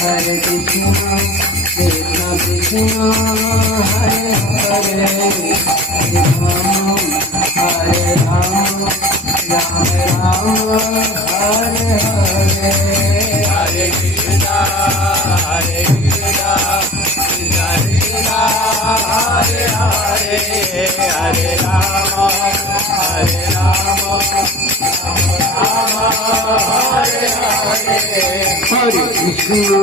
Hare Krishna, Krishna Krishna, Hare Hare, Hare Rama, Hare Rama, Rama Rama, Hare Hare. Hare Krishna, Hare Krishna, Krishna Krishna, Hare Hare, Hare Rama, Hare Rama, Rama Rama, Hare Hare. Hare Krishna,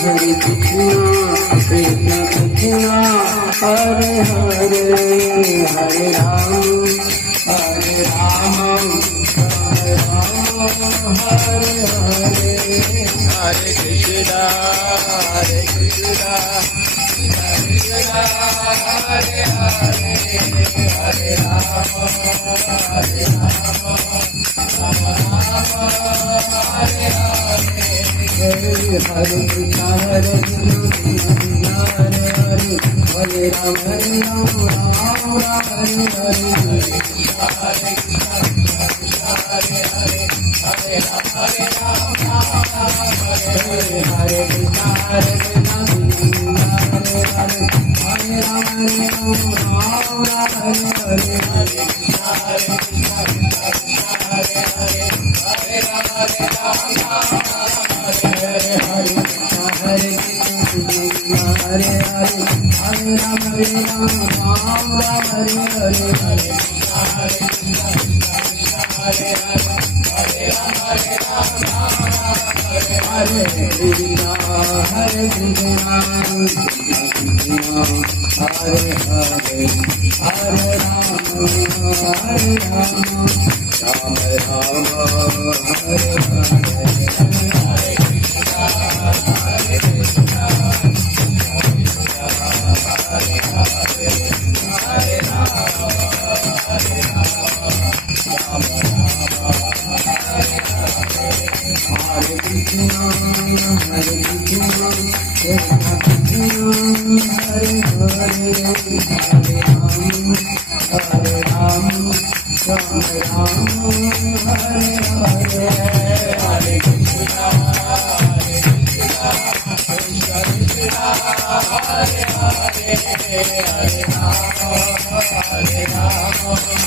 Hare Krishna, Krishna Krishna, Hare Hare, Hare Rama, Hare Rama, Rama Rama, Hare Hare. Hare Krishna, Hare Krishna, Krishna Krishna, Hare Hare, Hare Rama, Hare Rama, Rama Rama, Hare Hare. Hare Krishna, Hare Krishna, Krishna Hare Hare, Hare Rama, Rama Rama, Hare Hare. Hare Krishna, Krishna Hare Hare, Hare Rama, Hare Hare. Hare Krishna, Hare Krishna, Krishna Hare Hare, Hare Rama, Rama Rama, Hare Hare. Hare Krishna, Hare Krishna, Krishna Hare Hare, Hare Rama, Hare Hare. Hare Krishna, Hare Krishna, Krishna Hare Hare, Hare Rama, Rama Rama, Hare Hare. Hare Krishna, Hare Krishna, Krishna Hare Hare, Hare Rama, Hare Hare Hare. Krishna, Hare Krishna, Krishna Hare Hare, Hare Rama, Hare Rama, Rama Rama, Hare Hare. Hare Krishna, Hare Krishna, Krishna Krishna, Hare Hare, Hare Rama, Hare Rama, Rama Rama, Hare Hare. Hare Krishna, Hare Krishna, Krishna Krishna, Hare Hare, Hare Rama, Hare Rama,